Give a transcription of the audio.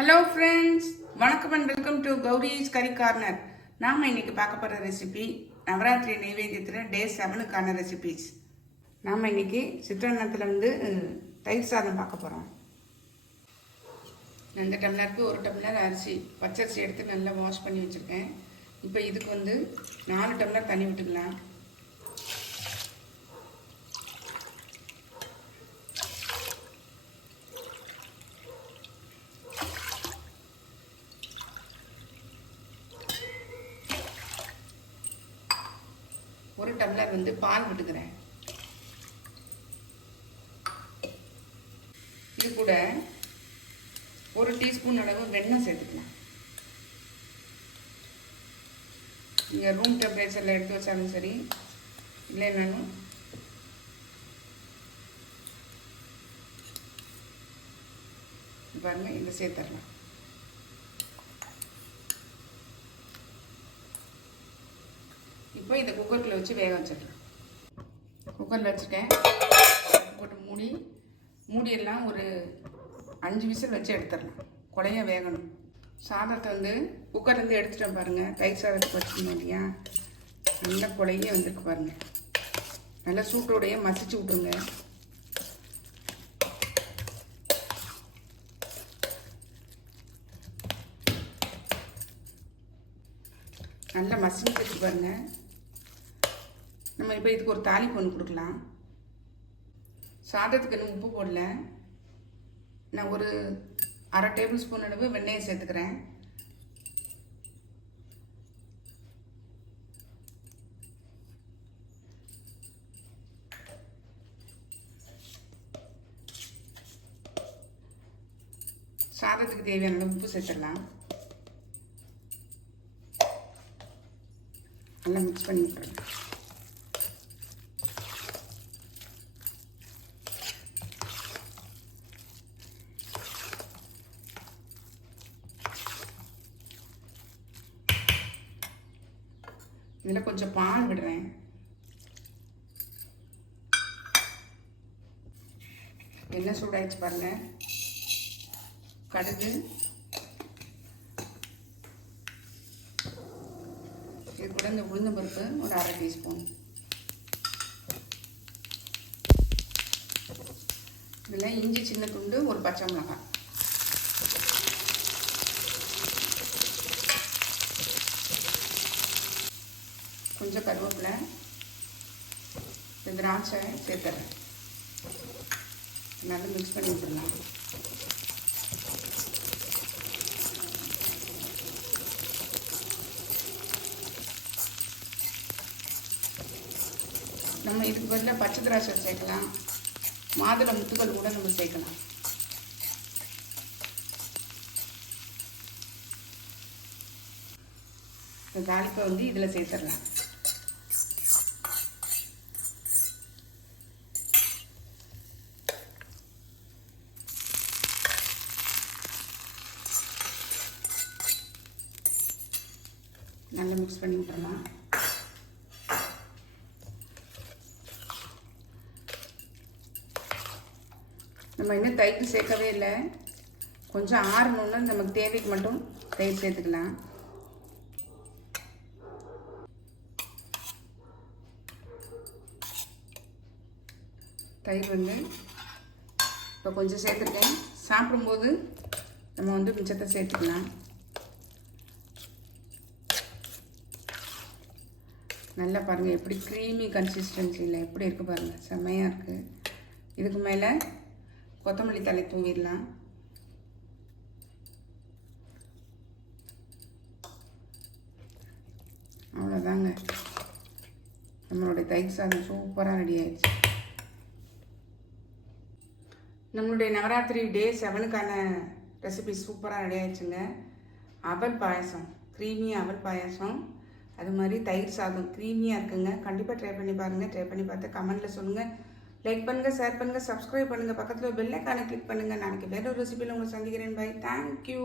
Hello friends, வணக்கம் and welcome to Gowri's curry corner. நாம் இன்னைக்கு பார்க்க போகிற ரெசிபி நவராத்திரி நைவேத்தியத்தில் டே 7க்கான ரெசிபிஸ். நாம் இன்னைக்கு சித்திரன்னத்தில் தயிர் சாதம் பார்க்க போகிறோம். இந்த டம்ளருக்கு 1 டம்ளர் அரிசி பச்சரிசி எடுத்து நல்லா வாஷ் பண்ணி வச்சுருக்கேன். இப்போ இதுக்கு 4 டம்ளர் தண்ணி விட்டுக்கலாம். ஒரு டம்ளர் பால் விட்டுக்கிறேன். இது கூட 1 டீஸ்பூன் அளவு வெண்ணெய் சேர்த்துக்கலாம். நீங்கள் ரூம் டெம்பரேச்சரில் எடுத்து வச்சாலும் சரி, இல்லைன்னாலும் பாருங்கள், இதை சேர்த்துடலாம். இப்போ இதை குக்கரில் வச்சு வேக வச்சிடலாம். குக்கரில் வச்சுட்டேன். போட்டு மூடியெல்லாம் ஒரு 5 விசில் வச்சு எடுத்துடலாம். குழைய வேகணும். சாதத்தை குக்கர்லேருந்து எடுத்துட்டேன் பாருங்கள். தயிர் சாதத்துக்கு வச்சுக்கணும் இல்லையா, நல்லா குழைய வந்துருக்கு பாருங்கள். நல்லா சூட்டோடையே மசிச்சு விட்ருங்க. நல்லா மசிச்சு வச்சு பாருங்கள். நம்ம இப்போ இதுக்கு ஒரு தாளிப்பு ஒன்று கொடுக்கலாம். சாதத்துக்கு இன்னும் உப்பு போடல. நான் ஒரு 1/2 டேபிள் ஸ்பூன் அளவு வெண்ணெயை சேர்த்துக்கிறேன். சாதத்துக்கு தேவையான அளவு உப்பு சேர்த்துடலாம். நல்லா மிக்ஸ் பண்ணி விட்டுறேன். இதில் கொஞ்சம் பால் விடுறேன். எண்ணெய் சூடாயிடுச்சு பாருங்க. கடுகு, இது கூட இந்த உளுந்த பருப்பு ஒரு 1/2 டீஸ்பூன். இதில் இஞ்சி சின்ன துண்டு, ஒரு பச்சை மிளகாய், கொஞ்சம் கருவேப்பிலை, திராட்சை சேர்த்துறேன். நல்லா மிக்ஸ் பண்ணி விட்டுடலாம். நம்ம இதுக்கு பதிலாக பச்சை திராட்சை சேர்க்கலாம். மாதுளை முத்துக்கள் கூட நம்ம சேர்க்கலாம். இந்த தாளிப்பை இதில் சேர்த்துடலாம். நல்லா மிக்ஸ் பண்ணி விட்டுறலாம். நம்ம இன்னும் தயிர் சேர்க்கவே இல்லை. கொஞ்சம் ஆறணுன்னா நமக்கு தேவைக்கு மட்டும் தயிர் சேர்த்துக்கலாம். தயிர் இப்போ கொஞ்சம் சேர்த்துருக்கேன். சாப்பிடும்போது நம்ம மிச்சத்தை சேர்த்துக்கலாம். நல்லா பாருங்கள், எப்படி க்ரீமி கன்சிஸ்டன்சியில் எப்படி இருக்குது பாருங்கள். செம்மையாக இருக்குது. இதுக்கு மேலே கொத்தமல்லி தழை தூவிடலாம். அவ்வளோதாங்க, நம்மளுடைய தயிர் சாதம் சூப்பராக ரெடி ஆயிடுச்சு. நம்மளுடைய நவராத்திரி டே 7க்கான ரெசிபி சூப்பராக ரெடி ஆயிடுச்சுங்க. அவல் பாயசம், க்ரீமி அவல் பாயசம், அது மாதிரி தயிர் சாதம் க்ரீமியாக இருக்குங்க. கண்டிப்பாக ட்ரை பண்ணி பாருங்கள். ட்ரை பண்ணி பார்த்து கமெண்ட்டில் சொல்லுங்கள். லைக் பண்ணுங்கள், ஷேர் பண்ணுங்கள், சப்ஸ்கிரைப் பண்ணுங்கள். பக்கத்தில் பெல் ஐக்கானை கிளிக் பண்ணுங்கள். நாளைக்கு வேறு ஒரு ரெசிபியில் உங்களை சந்திக்கிறேன். பை. தேங்க்யூ.